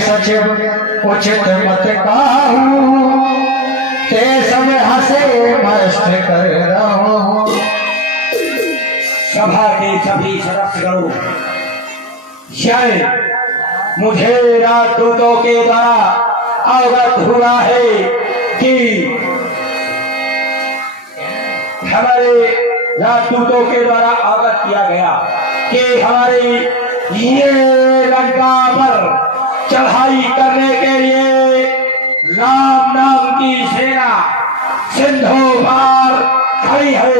सचिव उचित मत काहू ते सब हंसे मस्त कर रहो। सभा के सभी सदस्यगणों, शायद मुझे राजदूतों के द्वारा अवगत हुआ है कि हमारे राजदूतों के द्वारा अवगत किया गया कि हमारी ये लंका पर चढ़ाई करने के लिए राम नाम की सेना सिंधु पार खड़ी है।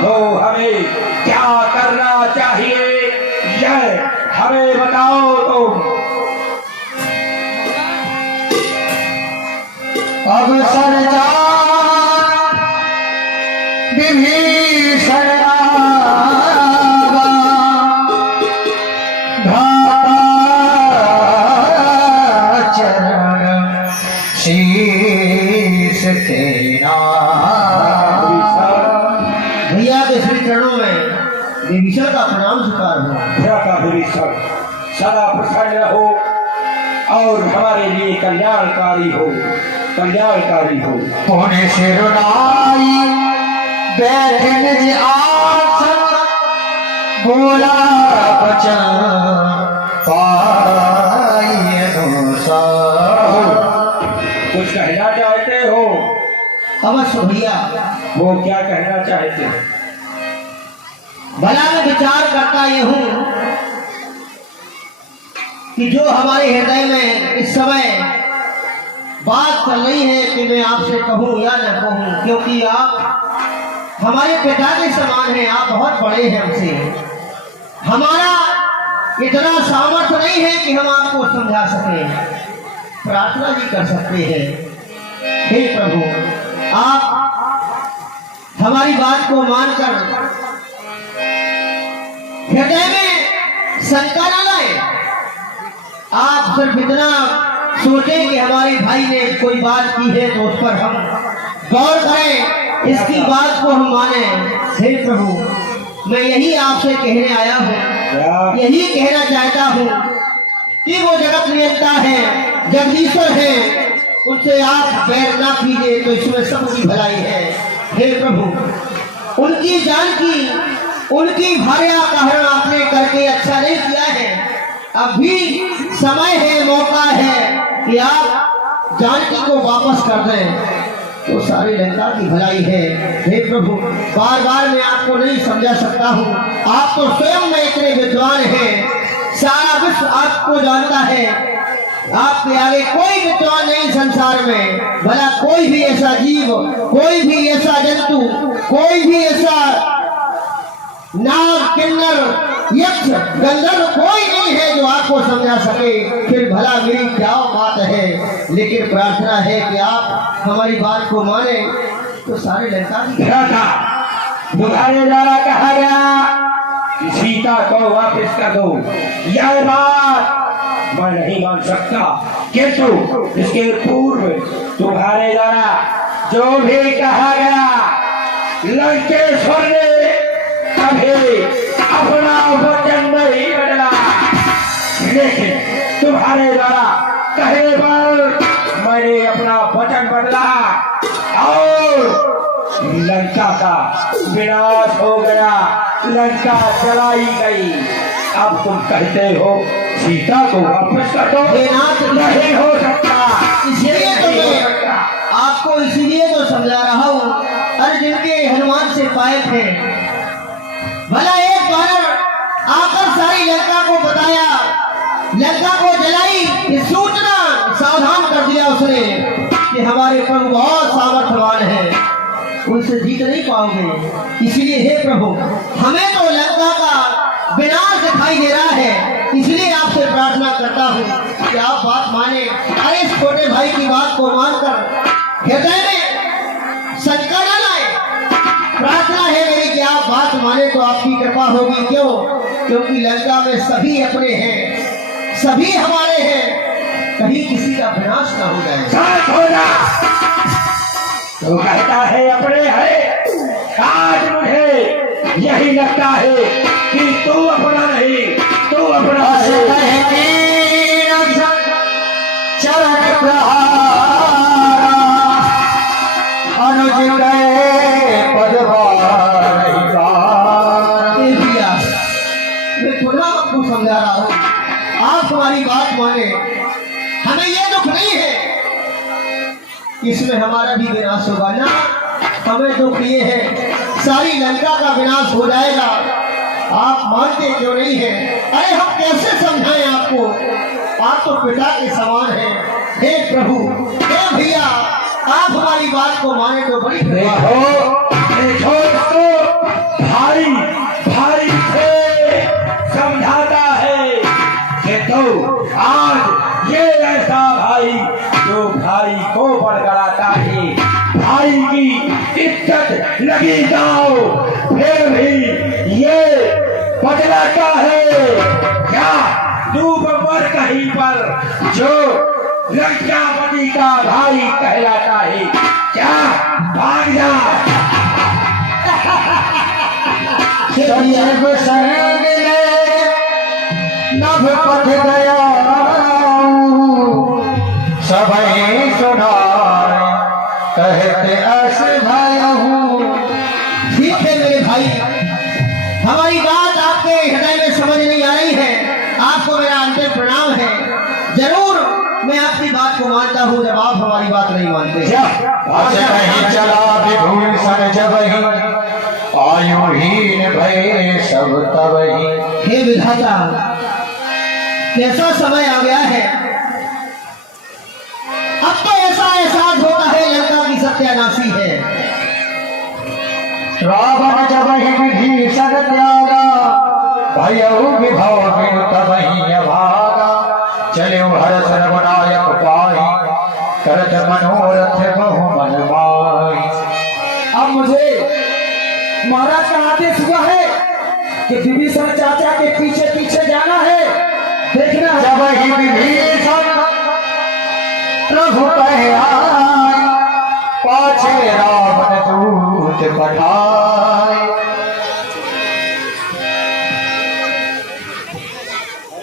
तो हमें क्या करना चाहिए, यह हमें बताओ तुम। अब सरजा विभीषण चरण शीश तेरा। भैया के श्री चरणों में विभीषण का प्रणाम स्वीकार हुआ। विभीषण सदा प्रसन्न रहो और हमारे लिए कल्याणकारी हो, कल्याणकारी हो। पुण्य सिरुनाई बैठे निज आसन बोला बचन पाई अनुसार। कुछ कहना चाहते हो? अवश्य भैया। वो क्या कहना चाहते हैं? भला मैं विचार करता ये हूँ कि जो हमारे हृदय में इस समय बात चल रही है कि मैं आपसे कहूँ या न कहूँ, क्योंकि आप हमारे पिता के समान हैं, आप बहुत बड़े हैं हमसे। हमारा इतना सामर्थ्य नहीं है कि हम आपको समझा सकें, प्रार्थना भी कर सकते हैं। हे प्रभु, आप हमारी बात को मानकर हृदय में शंका न लाए। आप सिर्फ इतना सोचें कि हमारे भाई ने कोई बात की है तो उस पर हम गौर करें, इसकी बात को हम माने। हे प्रभु, मैं यही आपसे कहने आया हूँ, यही कहना चाहता हूँ कि वो जगत नियंता है, जगदीश्वर है, उनसे आप बैर ना कीजिए तो इसमें सबकी भलाई है। हे प्रभु, उनकी जान की, उनकी भार्या का हरण आपने करके अच्छा नहीं किया है। अभी समय है, मौका है कि आप जानकी को वापस कर दें तो सारी लंका की भलाई है। हे प्रभु, बार बार मैं आपको नहीं समझा सकता हूँ, आप तो स्वयं में इतने विद्वान हैं, सारा विश्व आपको जानता है। आपके आगे कोई विद्वान नहीं संसार में। भला कोई भी ऐसा जीव, कोई भी ऐसा जंतु, कोई भी ऐसा नाग, किन्नर, यक्ष, गंधर्व कोई नहीं है जो आपको समझा सके। फिर भला मेरी क्या बात है, लेकिन प्रार्थना है कि आप हमारी बात को माने तो सारे लंका की था तुम्हारे द्वारा कहा गया कि सीता को वापस कर दो। यह बात मैं नहीं मान सकता, किंतु इसके पूर्व तुम्हारे द्वारा जो भी कहा गया, लंकेश्वर ने कभी अपना वचन नहीं बदला, लेकिन तुम्हारे द्वारा कहने पर मैंने अपना वचन बदला और लंका का विनाश हो गया, लंका जलाई गई। अब तुम कहते हो सीता को वापस कर दो, नहीं हो सकता। इसलिए तो मैं आपको इसीलिए तो समझा रहा हूँ। अरे जिनके हनुमान से पाए थे, भला एक बार आकर सारी लंका को बताया, लंका को जलाई, ये सूचना सावधान कर दिया उसने कि हमारे प्रभु बहुत सामर्थ्यवान है, उनसे जीत नहीं पाओगे। इसलिए हे प्रभु, हमें तो लंका का विनाश दिखाई दे रहा है, इसलिए आपसे प्रार्थना करता हूँ कि आप बात माने। अरे इस छोटे भाई की बात को मानकर हृदय में शंका न लाए। प्रार्थना है मेरी कि आप बात माने तो आपकी कृपा होगी। क्यों? क्योंकि लंका में सभी अपने हैं, सभी हमारे हैं, कहीं किसी का विनाश ना हो जाए। तो कहता है अपने है, आज मुझे यही लगता है कि तू अपना नहीं, तू अपना है। हमें ये दुख नहीं है इसमें हमारा भी विनाश होगा ना। हमें दुख ये है सारी लंका का विनाश हो जाएगा। आप मानते क्यों नहीं है? अरे हम कैसे समझाएं आपको? आप तो पिता के समान हैं। हे प्रभु, हे भैया, आप हमारी बात को माने तो बड़ी देखो देखो इसको, भाई भाई से समझाता है कि तो आज ये ऐसा भाई जो भाई को बड़बड़ाता है, भाई की इज्जत लगी जाओ फिर भी ये बदलाता है क्या डूब पर कहीं पर जो लंकापति का भाई कहलाता है क्या भाग जा। सचिव संग ने नभ पथ गया सबई सुनाए कहते अस भयहूँ। ठीक है मेरे भाई, हमारी बात आपके हृदय में समझ नहीं आ रही है। आपको मेरा अंतिम प्रणाम है। जरूर मैं आपकी बात को मानता हूँ जब आप हमारी बात नहीं मानते। अस नहीं चला विभूषण जबहि आयुहीन भय सब तबहि। हे विधाता, कैसा समय आ गया है। अब तो ऐसा एहसास होता है लंका की सत्यानाशी है। रावण जबहि विभीषण त्यागा भयउ विभव बिनु तबहि अभागा। चलिउ हर्ष रघुनायक पाहि करत मनोरथ बहु मन माहि। अब मुझे महाराज का आदेश हुआ है कि विभीषण चाचा के पीछे पीछे जाना है। देखना जबहि विभीषण प्रभु कहे आए पाछे रावण दूत पठाए।